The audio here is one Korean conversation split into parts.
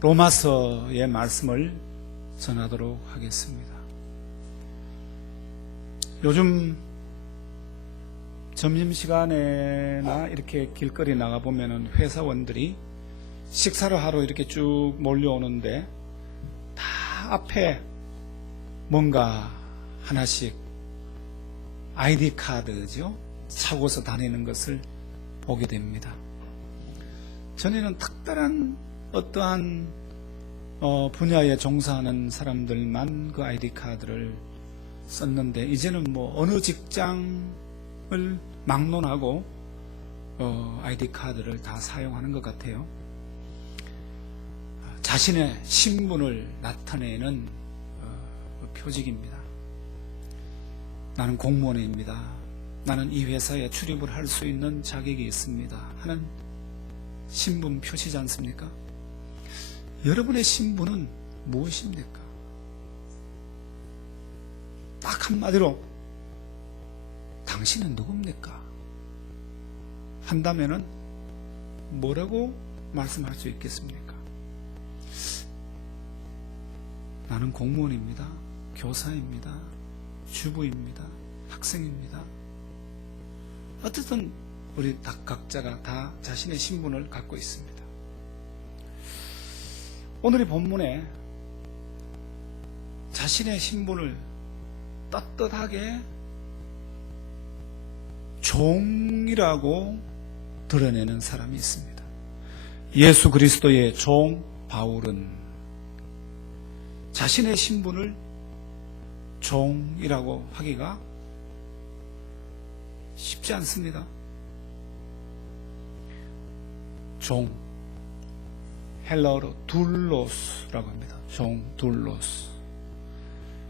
로마서의 말씀을 전하도록 하겠습니다. 요즘 점심시간에나 이렇게 길거리 나가보면 회사원들이 식사를 하러 이렇게 쭉 몰려오는데 다 앞에 뭔가 하나씩 아이디 카드죠, 차고서 다니는 것을 보게 됩니다. 전에는 특별한 어떠한 분야에 종사하는 사람들만 그 아이디 카드를 썼는데, 이제는 어느 직장을 막론하고 아이디 카드를 다 사용하는 것 같아요. 자신의 신분을 나타내는 표직입니다. 나는 공무원입니다. 나는 이 회사에 출입을 할 수 있는 자격이 있습니다 하는 신분 표시지 않습니까? 여러분의 신분은 무엇입니까? 딱 한마디로 당신은 누굽니까? 한다면은 뭐라고 말씀할 수 있겠습니까? 나는 공무원입니다. 교사입니다. 주부입니다. 학생입니다. 어쨌든 우리 각자가 다 자신의 신분을 갖고 있습니다. 오늘의 본문에 자신의 신분을 떳떳하게 종이라고 드러내는 사람이 있습니다. 예수 그리스도의 종 바울은 자신의 신분을 종이라고 하기가 쉽지 않습니다. 종, 헬라어로 둘로스라고 합니다. 종, 둘로스.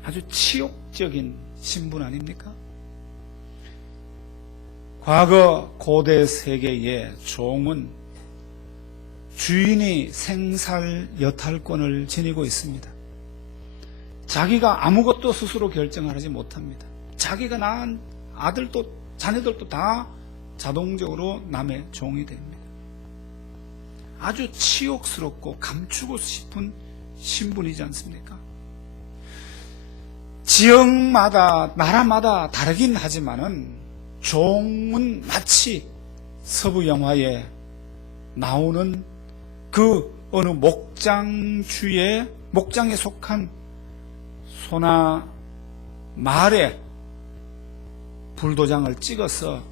아주 치욕적인 신분 아닙니까? 과거 고대 세계의 종은 주인이 생살 여탈권을 지니고 있습니다. 자기가 아무것도 스스로 결정하지 못합니다. 자기가 낳은 아들도 자녀들도 다 자동적으로 남의 종이 됩니다. 아주 치욕스럽고 감추고 싶은 신분이지 않습니까? 지역마다 나라마다 다르긴 하지만은 종은 마치 서부 영화에 나오는 그 어느 목장에 속한 소나 말에 불도장을 찍어서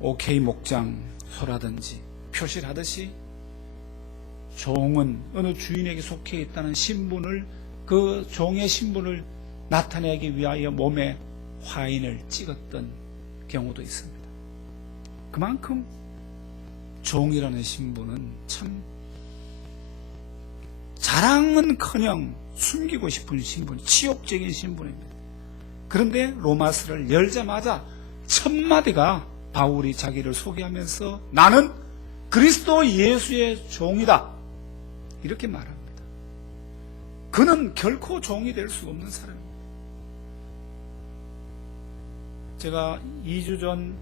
OK 목장 소라든지 표시를 하듯이, 종은 어느 주인에게 속해 있다는 신분을, 그 종의 신분을 나타내기 위하여 몸에 화인을 찍었던 경우도 있습니다. 그만큼 종이라는 신분은 참 자랑은커녕 숨기고 싶은 신분, 치욕적인 신분입니다. 그런데 로마서를 열자마자 첫 마디가 바울이 자기를 소개하면서 나는 그리스도 예수의 종이다 이렇게 말합니다. 그는 결코 종이 될 수 없는 사람입니다. 제가 2주 전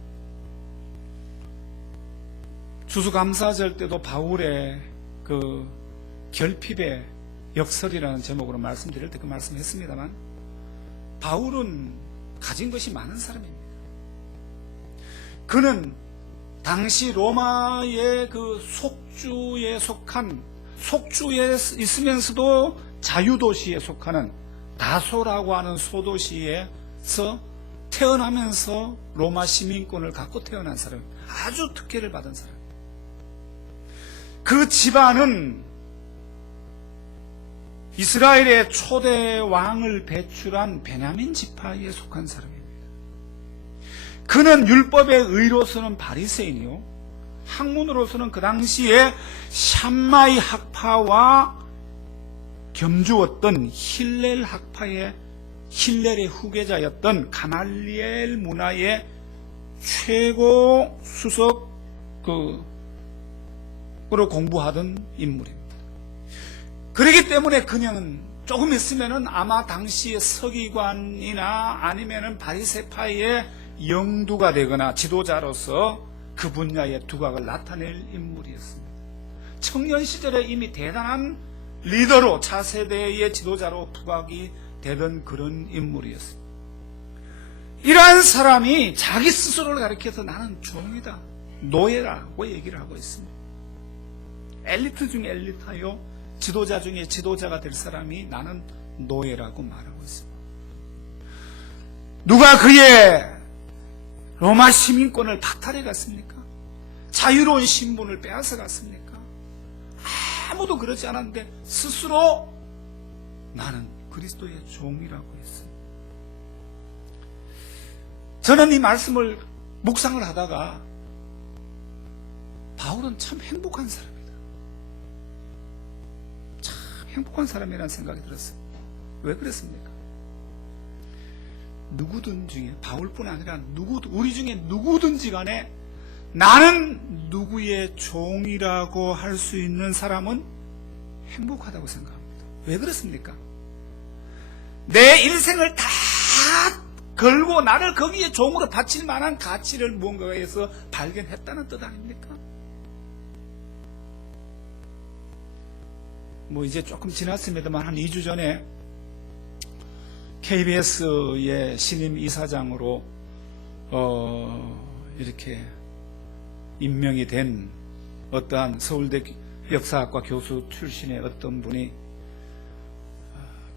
추수감사절 때도 바울의 그 결핍의 역설이라는 제목으로 말씀드릴 때 그 말씀했습니다만, 바울은 가진 것이 많은 사람입니다. 그는 당시 로마의 그 속주에 속한, 속주에 있으면서도 자유도시에 속하는 다소라고 하는 소도시에서 태어나면서 로마 시민권을 갖고 태어난 사람, 아주 특혜를 받은 사람. 그 집안은 이스라엘의 초대 왕을 배출한 베냐민 지파에 속한 사람입니다. 그는 율법의 의로서는 바리새인이요, 학문으로서는 그 당시에 샴마이 학파와 겸주었던 힐렐 학파의 힐렐의 후계자였던 가말리엘 문화의 최고 수석으로 공부하던 인물입니다. 그렇기 때문에 그녀는 조금 있으면은 아마 당시의 서기관이나 아니면은 바리새파의 영두가 되거나 지도자로서 그 분야의 두각을 나타낼 인물이었습니다. 청년 시절에 이미 대단한 리더로 차세대의 지도자로 부각이 되던 그런 인물이었습니다. 이러한 사람이 자기 스스로를 가리켜서 나는 종이다, 노예라고 얘기를 하고 있습니다. 엘리트 중에 엘리트요, 지도자 중에 지도자가 될 사람이 나는 노예라고 말하고 있습니다. 누가 그의 로마 시민권을 박탈해 갔습니까? 자유로운 신분을 빼앗아 갔습니까? 아무도 그러지 않았는데 스스로 나는 그리스도의 종이라고 했어요. 저는 이 말씀을 묵상을 하다가 바울은 참 행복한 사람이다, 참 행복한 사람이라는 생각이 들었어요. 왜 그랬습니까? 누구든 중에, 바울뿐 아니라 우리 중에 누구든지 간에 나는 누구의 종이라고 할 수 있는 사람은 행복하다고 생각합니다. 왜 그렇습니까? 내 인생을 다 걸고 나를 거기에 종으로 바칠 만한 가치를 무언가에서 발견했다는 뜻 아닙니까? 뭐 이제 조금 지났습니다만 한 2주 전에 KBS의 신임 이사장으로 이렇게 임명이 된 어떠한 서울대 역사학과 교수 출신의 어떤 분이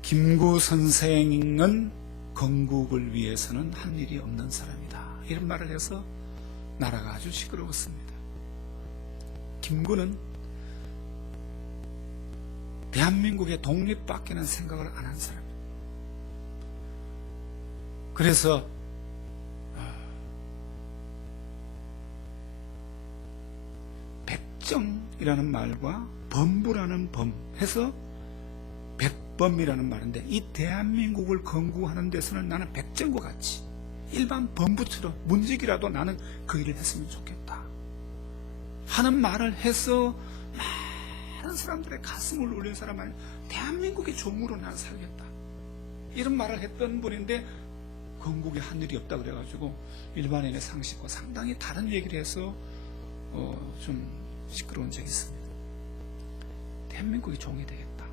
김구 선생은 건국을 위해서는 한 일이 없는 사람이다, 이런 말을 해서 나라가 아주 시끄러웠습니다. 김구는 대한민국의 독립밖에는 생각을 안 한 사람입니다. 그래서 백정이라는 말과 범부라는 범 해서 백범이라는 말인데, 이 대한민국을 건국하는 데서는 나는 백정과 같이 일반 범부처럼 문직이라도 나는 그 일을 했으면 좋겠다 하는 말을 해서 많은 사람들의 가슴을 울린 사람 아니야. 대한민국의 종으로 난 살겠다, 이런 말을 했던 분인데 건국에 한 일이 없다 그래가지고 일반인의 상식과 상당히 다른 얘기를 해서 좀 시끄러운 적이 있습니다. 대한민국의 종이 되겠다,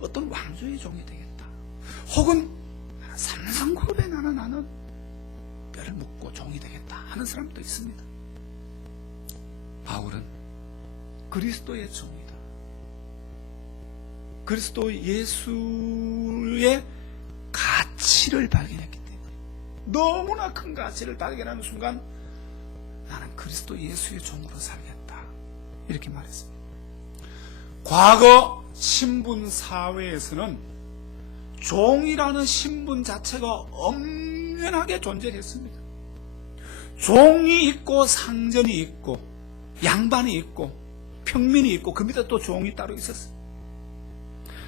어떤 왕조의 종이 되겠다, 혹은 삼성그룹에 나는 뼈를 묻고 종이 되겠다 하는 사람도 있습니다. 바울은 그리스도의 종이다, 그리스도 예수의 가치를 발견했기 때문에, 너무나 큰 가치를 발견하는 순간 나는 그리스도 예수의 종으로 살겠다, 이렇게 말했습니다. 과거 신분 사회에서는 종이라는 신분 자체가 엄연하게 존재했습니다. 종이 있고 상전이 있고 양반이 있고 평민이 있고 그 밑에 또 종이 따로 있었어요.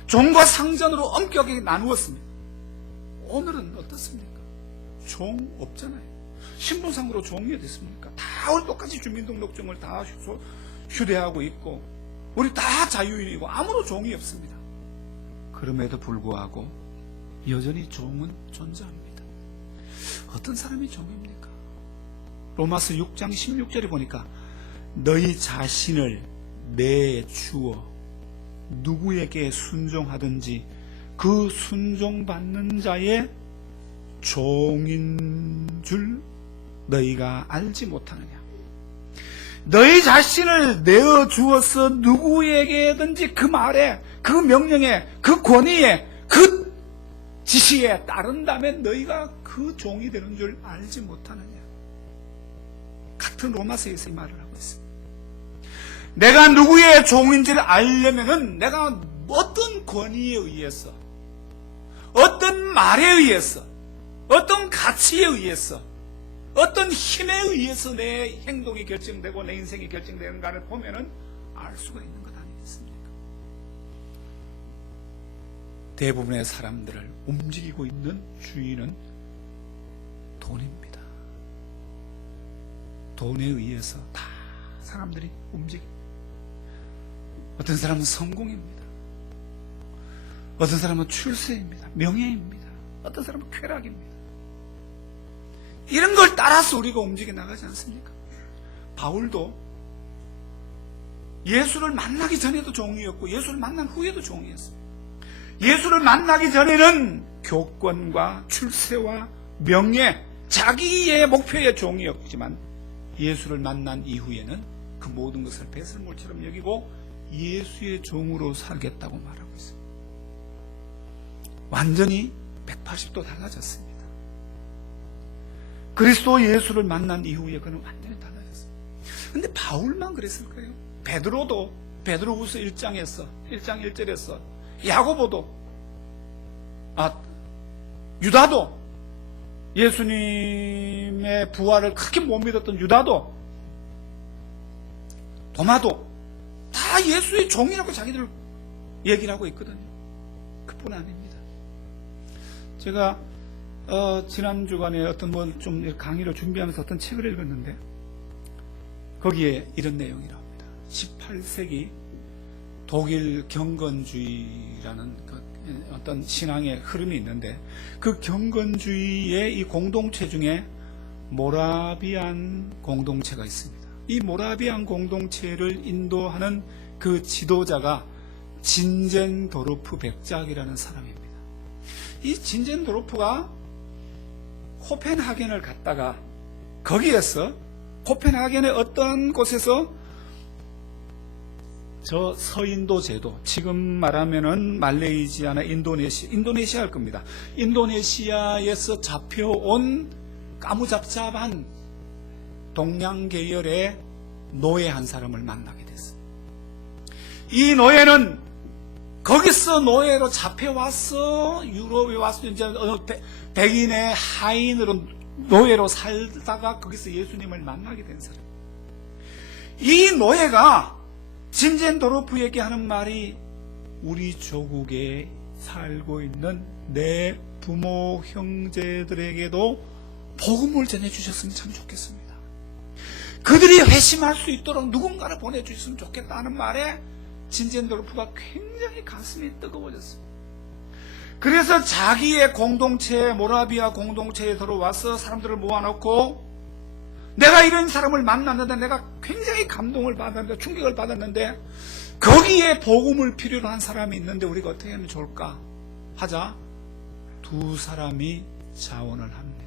종과 상전으로 엄격하게 나누었습니다. 오늘은 어떻습니까? 종 없잖아요. 신분상으로 종이 됐습니까? 다 우리 똑같이 주민등록증을 다 휴대하고 있고 우리 다 자유인이고 아무도 종이 없습니다. 그럼에도 불구하고 여전히 종은 존재합니다. 어떤 사람이 종입니까? 로마서 6장 16절에 보니까 너희 자신을 내주어 누구에게 순종하든지 그 순종받는 자의 종인 줄 너희가 알지 못하느냐. 너희 자신을 내어주어서 누구에게든지 그 말에, 그 명령에, 그 권위에, 그 지시에 따른다면 너희가 그 종이 되는 줄 알지 못하느냐. 같은 로마서에서 이 말을 하고 있습니다. 내가 누구의 종인지를 알려면은 내가 어떤 권위에 의해서, 어떤 말에 의해서, 어떤 가치에 의해서, 어떤 힘에 의해서 내 행동이 결정되고 내 인생이 결정되는가를 보면은 알 수가 있는 것 아니겠습니까? 대부분의 사람들을 움직이고 있는 주인은 돈입니다. 돈에 의해서 다 사람들이 움직입니다. 어떤 사람은 성공입니다. 어떤 사람은 출세입니다. 명예입니다. 어떤 사람은 쾌락입니다. 이런 걸 따라서 우리가 움직여 나가지 않습니까? 바울도 예수를 만나기 전에도 종이었고 예수를 만난 후에도 종이었어요. 예수를 만나기 전에는 교권과 출세와 명예, 자기의 목표의 종이었지만 예수를 만난 이후에는 그 모든 것을 배설물처럼 여기고 예수의 종으로 살겠다고 말하고 있습니다. 완전히 180도 달라졌습니다. 그리스도 예수를 만난 이후에 그는 완전히 달라졌어요. 근데 바울만 그랬을까요? 베드로도 베드로후서 1장 1절에서 야고보도 유다도 예수님의 부활을 그렇게 못 믿었던 유다도 도마도 다 예수의 종이라고 자기들 얘기를 하고 있거든요. 그뿐 아닙니다. 제가 지난 주간에 어떤 좀 강의를 준비하면서 어떤 책을 읽었는데 거기에 이런 내용이 나옵니다. 18세기 독일 경건주의라는 어떤 신앙의 흐름이 있는데 그 경건주의의 이 공동체 중에 모라비안 공동체가 있습니다. 이 모라비안 공동체를 인도하는 그 지도자가 진젠도르프 백작이라는 사람입니다. 이 진젠도르프가 코펜하겐을 갔다가 거기에서 코펜하겐의 어떤 곳에서 저 서인도 제도, 지금 말하면은 말레이시아나 인도네시아일 겁니다. 인도네시아에서 잡혀온 까무잡잡한 동양 계열의 노예 한 사람을 만나게 됐어요. 이 노예는 거기서 노예로 잡혀와서 유럽에 와서 이제 백인의 하인으로 노예로 살다가 거기서 예수님을 만나게 된 사람. 이 노예가 진젠도르프에게 하는 말이 우리 조국에 살고 있는 내 부모 형제들에게도 복음을 전해주셨으면 참 좋겠습니다. 그들이 회심할 수 있도록 누군가를 보내주셨으면 좋겠다는 말에 진젠도르프가 굉장히 가슴이 뜨거워졌습니다. 그래서 자기의 공동체, 모라비아 공동체에 들어와서 사람들을 모아놓고 내가 이런 사람을 만났는데 내가 굉장히 감동을 받았는데 충격을 받았는데 거기에 복음을 필요로 한 사람이 있는데 우리가 어떻게 하면 좋을까 하자 두 사람이 자원을 합니다.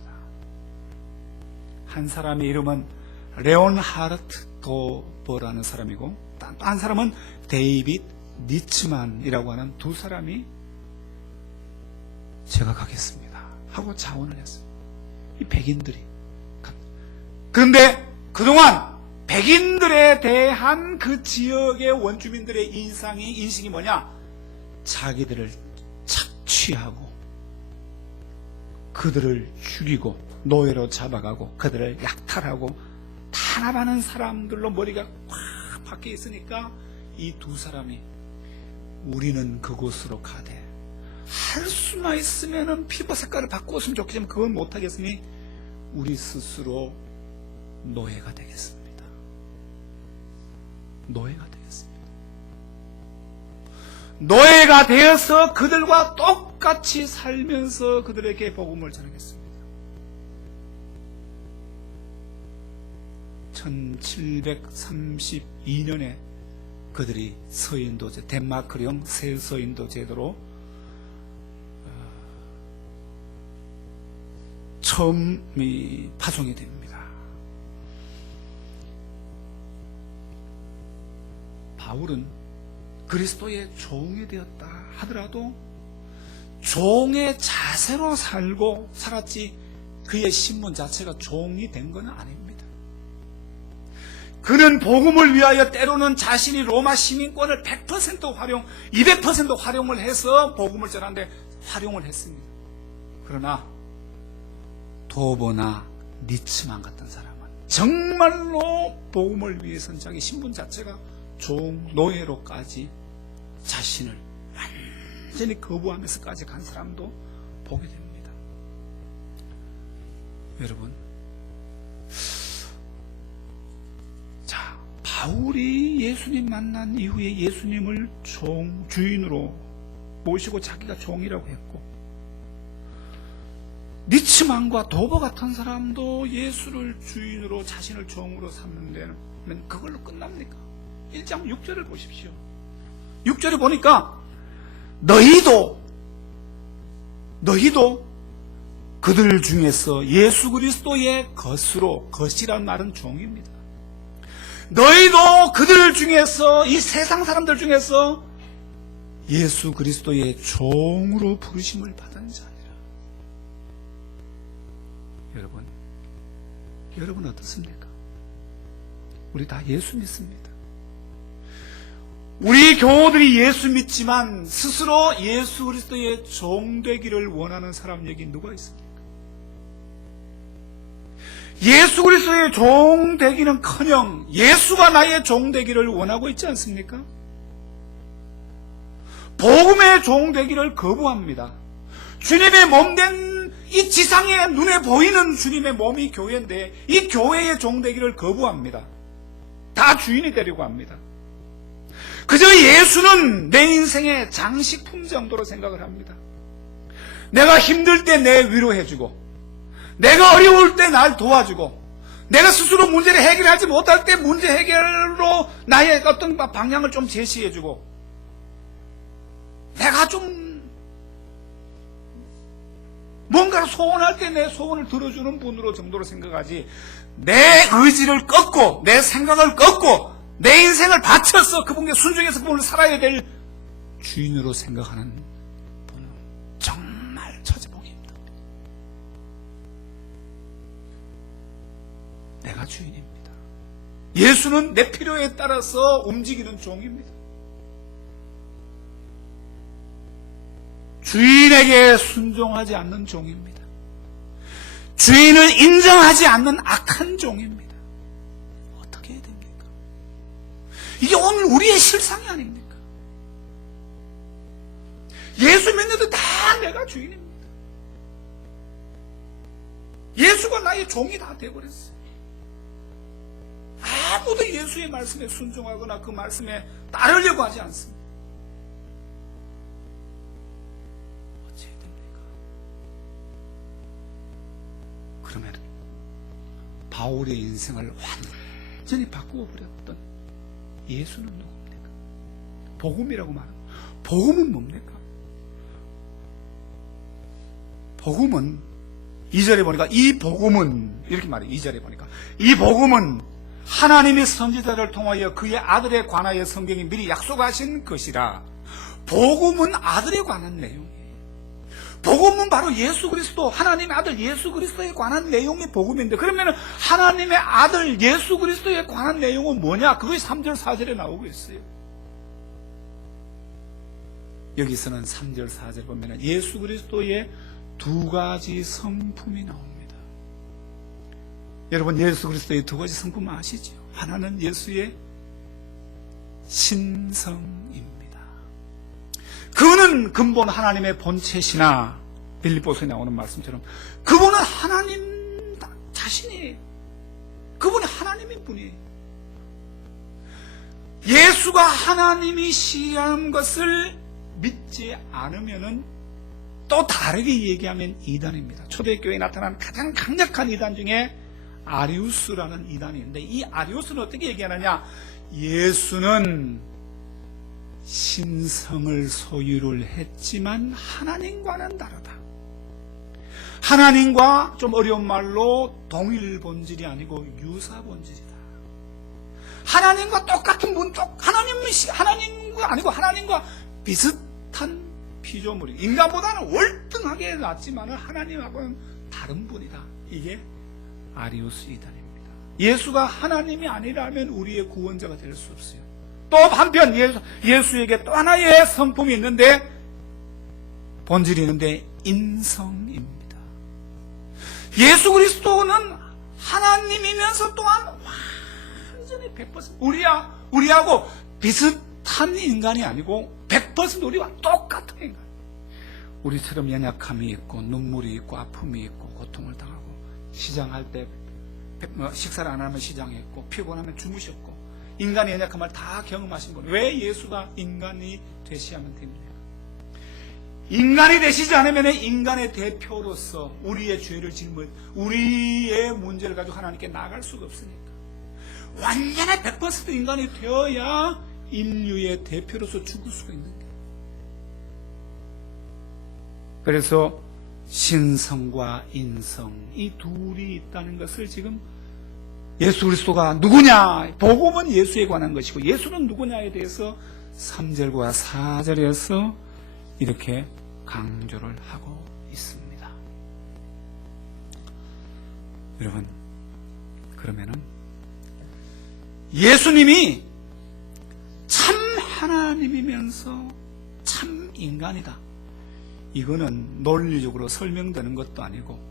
한 사람의 이름은 레온하르트 도버라는 사람이고 한 사람은 데이빗 니츠만이라고 하는 두 사람이 제가 가겠습니다 하고 자원을 했어요. 이 백인들이. 그런데 그동안 백인들에 대한 그 지역의 원주민들의 인식이 뭐냐? 자기들을 착취하고 그들을 죽이고 노예로 잡아가고 그들을 약탈하고 탄압하는 사람들로 머리가 확 박혀 있으니까 이 두 사람이 우리는 그곳으로 가되 할 수만 있으면은 피부 색깔을 바꾸었으면 좋겠지만 그건 못하겠으니 우리 스스로 노예가 되겠습니다. 노예가 되겠습니다. 노예가 되어서 그들과 똑같이 살면서 그들에게 복음을 전하겠습니다. 1732년에 그들이 서인도 덴마크령 새 서인도 제도로 처음 파송이 됩니다. 바울은 그리스도의 종이 되었다 하더라도 종의 자세로 살았지 그의 신분 자체가 종이 된 것은 아닙니다. 그는 복음을 위하여 때로는 자신이 로마 시민권을 100% 활용, 200% 활용을 해서 복음을 전하는데 활용을 했습니다. 그러나 도버나 니츠만 같은 사람은 정말로 복음을 위해서는 자기 신분 자체가 노예로까지 자신을 완전히 거부하면서까지 간 사람도 보게 됩니다. 여러분, 자, 바울이 예수님 만난 이후에 예수님을 주인으로 모시고 자기가 종이라고 했고, 니츠만과 도버 같은 사람도 예수를 주인으로 자신을 종으로 삼는데 그걸로 끝납니까? 1장 6절을 보십시오. 6절에 보니까 너희도 그들 중에서 예수 그리스도의 것으로, 것이란 말은 종입니다. 너희도 그들 중에서, 이 세상 사람들 중에서 예수 그리스도의 종으로 부르심을 받은 자니라. 여러분 어떻습니까? 우리 다 예수 믿습니다. 우리 교우들이 예수 믿지만 스스로 예수 그리스도의 종 되기를 원하는 사람 여기 누가 있습니까? 예수 그리스도의 종 되기는커녕 예수가 나의 종 되기를 원하고 있지 않습니까? 복음의 종 되기를 거부합니다. 주님의 몸된 이 지상에 눈에 보이는 주님의 몸이 교회인데 이 교회의 종 되기를 거부합니다. 다 주인이 되려고 합니다. 그저 예수는 내 인생의 장식품 정도로 생각을 합니다. 내가 힘들 때 내 위로해주고, 내가 어려울 때 날 도와주고, 내가 스스로 문제를 해결하지 못할 때 문제 해결로 나의 어떤 방향을 좀 제시해주고, 내가 좀 뭔가를 소원할 때 내 소원을 들어주는 분으로 정도로 생각하지, 내 의지를 꺾고 내 생각을 꺾고 내 인생을 바쳐서 그분께 순종해서 그분을 살아야 될 주인으로 생각하는 분은 정말 처지복입니다. 내가 주인입니다. 예수는 내 필요에 따라서 움직이는 종입니다. 주인에게 순종하지 않는 종입니다. 주인을 인정하지 않는 악한 종입니다. 어떻게 해야 됩니까? 이게 오늘 우리의 실상이 아닙니까? 예수 믿는데 다 내가 주인입니다. 예수가 나의 종이 다 되어버렸어요. 아무도 예수의 말씀에 순종하거나 그 말씀에 따르려고 하지 않습니다. 그러면 바울의 인생을 완전히 바꾸어 버렸던 예수는 누굽니까? 복음이라고 말합니다. 복음은 뭡니까? 복음은 2절에 보니까 이 복음은 이렇게 말해요. 2절에 보니까 이 복음은 하나님의 선지자를 통하여 그의 아들에 관하여 성경이 미리 약속하신 것이라. 복음은 아들에 관한 내용이에요. 복음은 바로 예수 그리스도, 하나님의 아들 예수 그리스도에 관한 내용이 복음인데, 그러면 하나님의 아들 예수 그리스도에 관한 내용은 뭐냐? 그것이 3절 4절에 나오고 있어요. 여기서는 3절 4절 보면 예수 그리스도의 두 가지 성품이 나옵니다. 여러분, 예수 그리스도의 두 가지 성품 아시죠? 하나는 예수의 신성입니다. 그는 근본 하나님의 본체시나, 빌립보서에 나오는 말씀처럼 그분은 하나님 자신이에요. 그분이 하나님인 분이에요. 예수가 하나님이시라는 것을 믿지 않으면은 또 다르게 얘기하면 이단입니다. 초대교회에 나타난 가장 강력한 이단 중에 아리우스라는 이단이 있는데, 이 아리우스는 어떻게 얘기하느냐? 예수는 신성을 소유를 했지만 하나님과는 다르다. 하나님과 좀 어려운 말로 동일 본질이 아니고 유사 본질이다. 하나님과 똑같은 분, 하나님과 아니고 하나님과 비슷한 피조물이, 인간보다는 월등하게 낫지만 하나님하고는 다른 분이다. 이게 아리우스 이단입니다. 예수가 하나님이 아니라면 우리의 구원자가 될 수 없어요. 또 한편 예수에게 또 하나의 성품이 있는데, 본질이 있는데 인성입니다. 예수 그리스도는 하나님이면서 또한 완전히 100% 우리하고 비슷한 인간이 아니고 100% 우리와 똑같은 인간. 우리처럼 연약함이 있고 눈물이 있고 아픔이 있고 고통을 당하고, 시장할 때 식사를 안 하면 시장했고 피곤하면 주무셨고, 인간의 연약함을 다 경험하신 분. 왜 예수가 인간이 되시야만 됩니까? 인간이 되시지 않으면 인간의 대표로서 우리의 죄를 짊은, 우리의 문제를 가지고 하나님께 나아갈 수가 없으니까. 완전히 100% 인간이 되어야 인류의 대표로서 죽을 수가 있는 거예요. 그래서 신성과 인성, 이 둘이 있다는 것을 지금 예수 그리스도가 누구냐, 복음은 예수에 관한 것이고 예수는 누구냐에 대해서 3절과 4절에서 이렇게 강조를 하고 있습니다. 여러분, 그러면은 예수님이 참 하나님이면서 참 인간이다, 이거는 논리적으로 설명되는 것도 아니고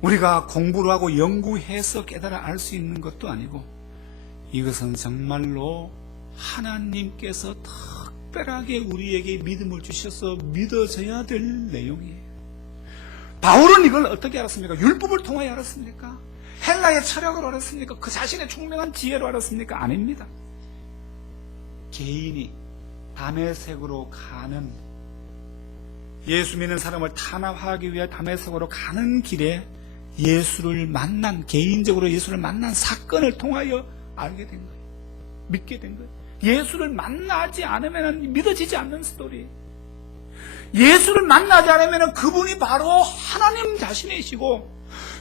우리가 공부를 하고 연구해서 깨달아 알 수 있는 것도 아니고, 이것은 정말로 하나님께서 특별하게 우리에게 믿음을 주셔서 믿어져야 될 내용이에요. 바울은 이걸 어떻게 알았습니까? 율법을 통하여 알았습니까? 헬라의 철학을 알았습니까? 그 자신의 총명한 지혜로 알았습니까? 아닙니다. 개인이 다메섹으로 가는, 예수 믿는 사람을 탄압하기 위해 다메섹으로 가는 길에 예수를 만난, 개인적으로 예수를 만난 사건을 통하여 알게 된 거예요. 믿게 된 거예요. 예수를 만나지 않으면 믿어지지 않는 스토리. 예수를 만나지 않으면 그분이 바로 하나님 자신이시고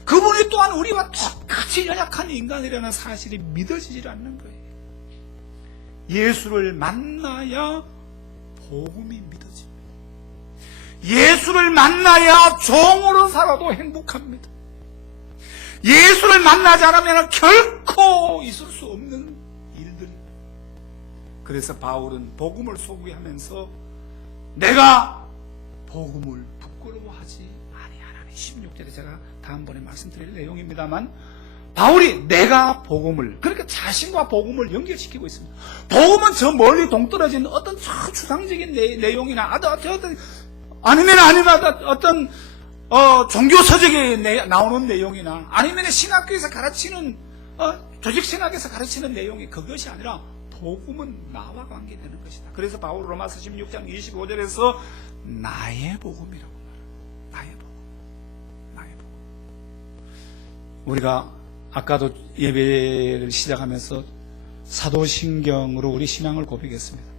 그분이 또한 우리와 똑같이 연약한 인간이라는 사실이 믿어지지 않는 거예요. 예수를 만나야 복음이 믿어집니다. 예수를 만나야 종으로 살아도 행복합니다. 예수를 만나지 않으면 결코 있을 수 없는 일들이. 그래서 바울은 복음을 소개하면서 내가 복음을 부끄러워하지 아니하나니, 16절에 제가 다음번에 말씀드릴 내용입니다만, 바울이 내가 복음을, 그러니까 자신과 복음을 연결시키고 있습니다. 복음은 저 멀리 동떨어진 어떤 저 추상적인 내용이나 아니면 어떤 종교 서적에 나오는 내용이나 아니면 신학교에서 가르치는 조직신학에서 가르치는 내용이 그것이 아니라 복음은 나와 관계되는 것이다. 그래서 바울 로마서 16장 25절에서 나의 복음이라고 말해요. 나의 복음. 나의 복음. 우리가 아까도 예배를 시작하면서 사도신경으로 우리 신앙을 고백했습니다.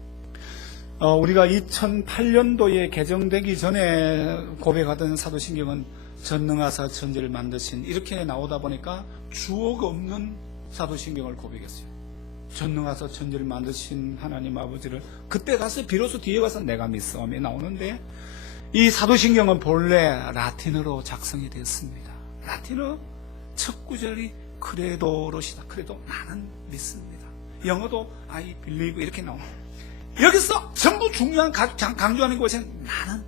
우리가 2008년도에 개정되기 전에 고백하던 사도신경은 전능하사 천지를 만드신, 이렇게 나오다 보니까 주어가 없는 사도신경을 고백했어요. 전능하사 천지를 만드신 하나님 아버지를, 그때 가서 비로소 뒤에 가서 내가 믿사오며 나오는데, 이 사도신경은 본래 라틴어로 작성이 되었습니다. 라틴어 첫 구절이 크레도로시다. 크레도, 나는 믿습니다. 영어도 I believe 이렇게 나옵니다. 여기서 전부 중요한 강조하는 것은 나는,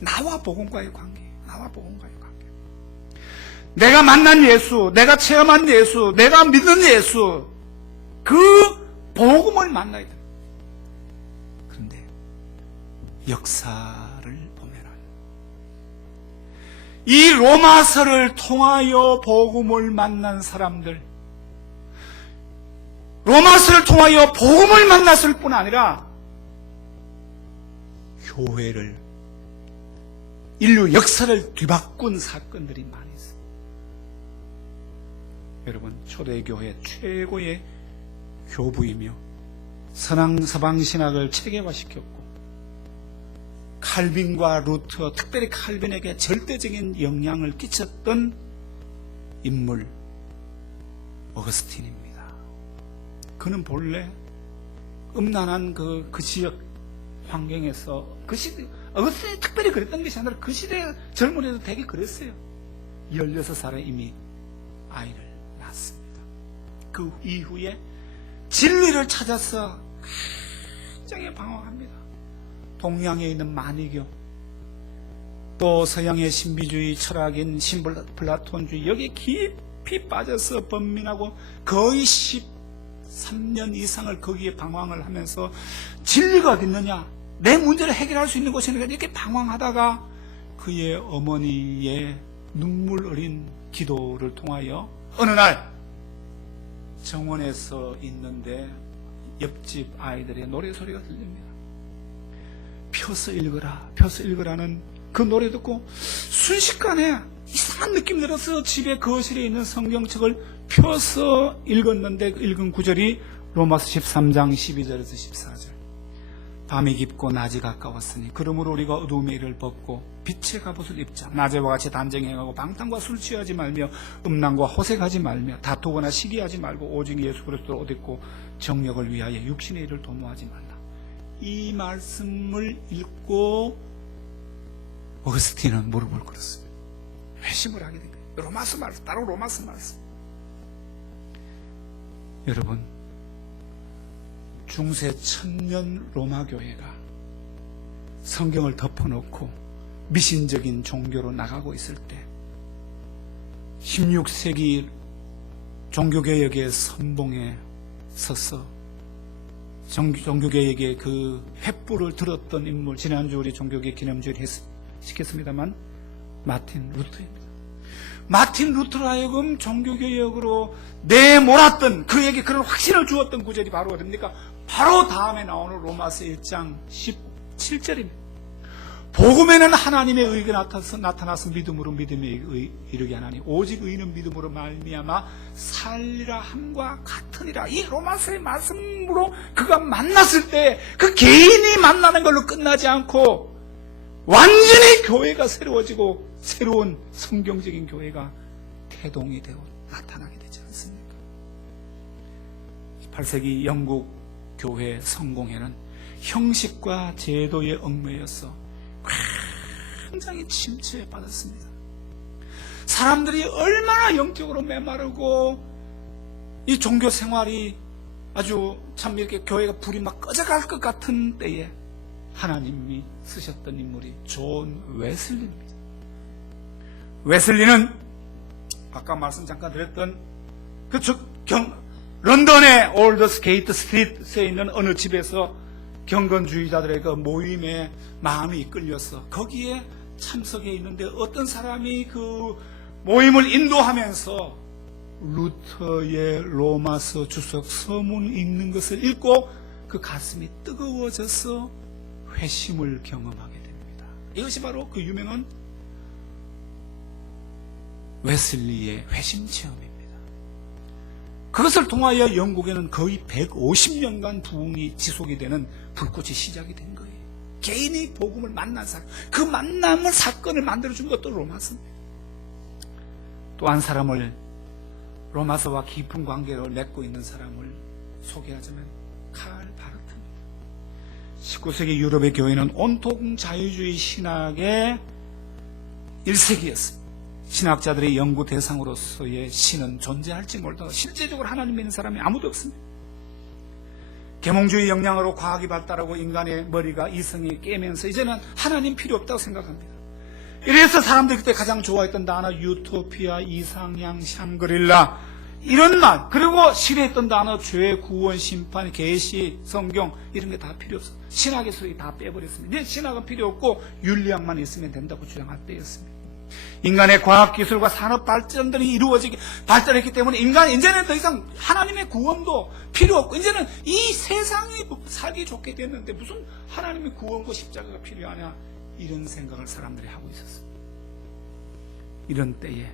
나와 복음과의 관계, 나와 복음과의 관계. 내가 만난 예수, 내가 체험한 예수, 내가 믿는 예수, 그 복음을 만나야 돼. 그런데 역사를 보면은 이 로마서를 통하여 복음을 만난 사람들, 로마서를 통하여 복음을 만났을 뿐 아니라 교회를, 인류 역사를 뒤바꾼 사건들이 많이 있어요. 여러분, 초대교회 최고의 교부이며 서방신학을 체계화시켰고 칼빈과 루터, 특별히 칼빈에게 절대적인 영향을 끼쳤던 인물 어거스틴입니다. 그는 본래 음란한 그 지역 환경에서, 그 시대, 어거스틴이 특별히 그랬던 것이 아니라 그 시대 젊은이도 되게 그랬어요. 16살에 이미 아이를 낳았습니다. 그 이후에 진리를 찾아서 굉장히 방황합니다. 동양에 있는 만이교, 또 서양의 신비주의 철학인 신플라톤주의, 여기에 깊이 빠져서 번민하고 거의 13년 이상을 거기에 방황을 하면서 진리가 어디 있느냐, 내 문제를 해결할 수 있는 곳이니까 이렇게 방황하다가 그의 어머니의 눈물 어린 기도를 통하여 어느 날 정원에서 있는데 옆집 아이들의 노래소리가 들립니다. 펴서 읽어라, 펴서 읽으라는 그 노래 듣고 순식간에 이상한 이상한 느낌이 들어서 집에 거실에 있는 성경책을 펴서 읽었는데 읽은 구절이 로마서 13장 12절에서 14절. 밤이 깊고 낮이 가까웠으니 그러므로 우리가 어두움의 일을 벗고 빛의 갑옷을 입자. 낮에와 같이 단정 행하고 방탕과 술 취하지 말며 음란과 호색하지 말며 다투거나 시기하지 말고 오직 예수 그리스도를 옷 입고 정력을 위하여 육신의 일을 도모하지 말라. 이 말씀을 읽고 어거스틴은 무릎을 꿇었습니다. 회심을 하게 된 거예요. 로마서 말씀, 따로 로마서 말씀. 여러분, 중세 천년 로마 교회가 성경을 덮어놓고 미신적인 종교로 나가고 있을 때 16세기 종교개혁의 선봉에 서서 종교개혁의 그 횃불을 들었던 인물, 지난주 우리 종교개혁 기념주일 시켰습니다만 마틴 루터입니다. 마틴 루터로 하여금 종교개혁으로 내몰았던, 그에게 그런 확신을 주었던 구절이 바로 어딥니까? 바로 다음에 나오는 로마서 1장 17절입니다. 복음에는 하나님의 의가 나타나서 믿음으로 믿음에 이르게 하나니 오직 의는 믿음으로 말미암아 살리라 함과 같으니라. 이 로마서의 말씀으로 그가 만났을 때 그 개인이 만나는 걸로 끝나지 않고 완전히 교회가 새로워지고 새로운 성경적인 교회가 태동이 되어 나타나게 되지 않습니까? 18세기 영국 교회 성공회는 형식과 제도에 얽매여서 굉장히 침체에 빠졌습니다. 사람들이 얼마나 영적으로 메마르고 이 종교 생활이 아주 참 이렇게 교회가 불이 막 꺼져갈 것 같은 때에 하나님이 쓰셨던 인물이 존 웨슬리입니다. 웨슬리는 아까 말씀 잠깐 드렸던 런던의 올드 게이트 스트리트에 있는 어느 집에서 경건주의자들의 그 모임에 마음이 이끌려서 거기에 참석해 있는데 어떤 사람이 그 모임을 인도하면서 루터의 로마서 주석 서문 읽는 것을 읽고 그 가슴이 뜨거워져서 회심을 경험하게 됩니다. 이것이 바로 그 유명한 웨슬리의 회심 체험입니다. 그것을 통하여 영국에는 거의 150년간 부흥이 지속이 되는 불꽃이 시작이 된 거예요. 개인이 복음을 만난 사람, 그 만남을 사건을 만들어준 것도 로마서입니다. 또 한 사람을 로마서와 깊은 관계를 맺고 있는 사람을 소개하자면 칼 바르트입니다. 19세기 유럽의 교회는 온통 자유주의 신학의 1세기였습니다. 신학자들의 연구 대상으로서의 신은 존재할지 몰라도 실제적으로 하나님 믿는 사람이 아무도 없습니다. 계몽주의 역량으로 과학이 발달하고 인간의 머리가 이성이 깨면서 이제는 하나님 필요 없다고 생각합니다. 이래서 사람들이 그때 가장 좋아했던 단어 유토피아, 이상향, 샹그릴라 이런 말, 그리고 싫어했던 단어 죄, 구원, 심판, 계시, 성경 이런 게 다 필요 없어. 신학의 소리 다 빼버렸습니다. 이제 신학은 필요 없고 윤리학만 있으면 된다고 주장할 때였습니다. 인간의 과학기술과 산업 발전들이 발달했기 때문에 이제는 더 이상 하나님의 구원도 필요 없고 이제는 이 세상이 살기 좋게 됐는데 무슨 하나님의 구원과 십자가가 필요하냐 이런 생각을 사람들이 하고 있었습니다. 이런 때에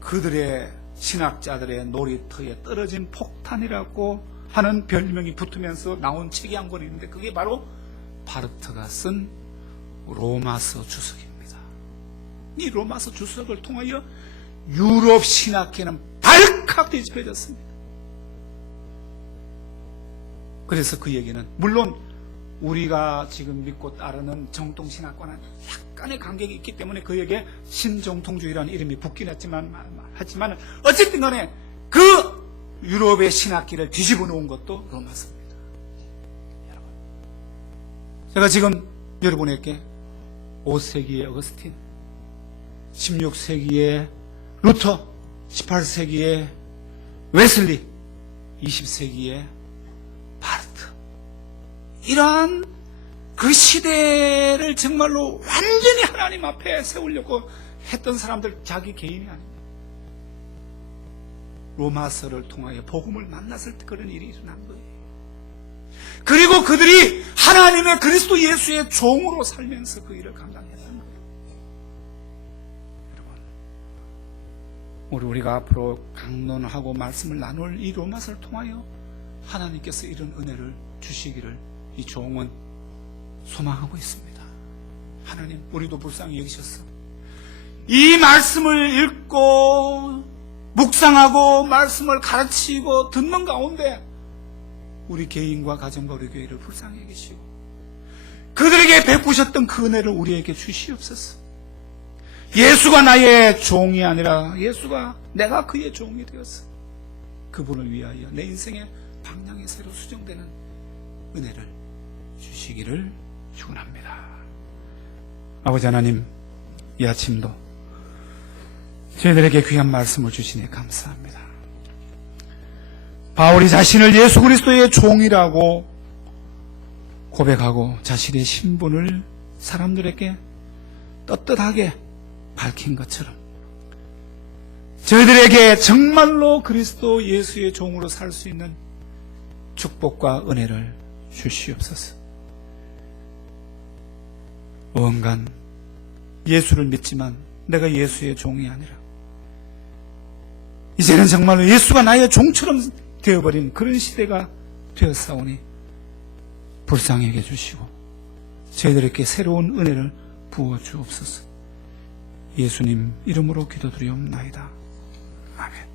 그들의 신학자들의 놀이터에 떨어진 폭탄이라고 하는 별명이 붙으면서 나온 책이 한 권 있는데 그게 바로 바르트가 쓴 로마서 주석입니다. 이 로마서 주석을 통하여 유럽 신학계는 발칵 뒤집혀졌습니다. 그래서 그 얘기는 물론 우리가 지금 믿고 따르는 정통신학과는 약간의 간격이 있기 때문에 그에게 신정통주의라는 이름이 붙긴 했지만 어쨌든 간에 그 유럽의 신학기를 뒤집어 놓은 것도 로마서입니다. 여러분, 제가 지금 여러분에게 5세기의 어거스틴, 16세기의 루터, 18세기의 웨슬리, 20세기의 바르트, 이러한 그 시대를 정말로 완전히 하나님 앞에 세우려고 했던 사람들 자기 개인이 아닙니다. 로마서를 통하여 복음을 만났을 때 그런 일이 일어난 거예요. 그리고 그들이 하나님의 그리스도 예수의 종으로 살면서 그 일을 감당했다는 거예요. 우리가 앞으로 강론하고 말씀을 나눌 이 로마서를 통하여 하나님께서 이런 은혜를 주시기를 이 종은 소망하고 있습니다. 하나님, 우리도 불쌍히 여기셨어. 이 말씀을 읽고 묵상하고 말씀을 가르치고 듣는 가운데 우리 개인과 가정과 우리 교회를 불쌍히 여기시고 그들에게 베푸셨던 그 은혜를 우리에게 주시옵소서. 예수가 나의 종이 아니라 예수가 내가 그의 종이 되었어. 그분을 위하여 내 인생의 방향이 새로 수정되는 은혜를 주시기를 축원합니다. 아버지 하나님, 이 아침도 저희들에게 귀한 말씀을 주시니 감사합니다. 바울이 자신을 예수 그리스도의 종이라고 고백하고 자신의 신분을 사람들에게 떳떳하게 밝힌 것처럼 저희들에게 정말로 그리스도 예수의 종으로 살 수 있는 축복과 은혜를 주시옵소서. 언간 예수를 믿지만 내가 예수의 종이 아니라 이제는 정말로 예수가 나의 종처럼 되어버린 그런 시대가 되었사오니 불쌍히 여겨 주시고 저희들에게 새로운 은혜를 부어 주옵소서. 예수님 이름으로 기도드리옵나이다. 아멘.